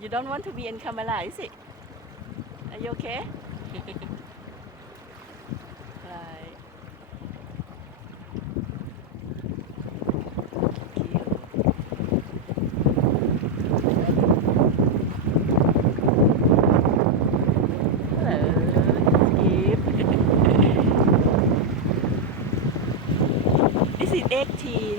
You don't want to be in camera, is it? Are you okay? Right. Cute. Hello, Eve. This is 18.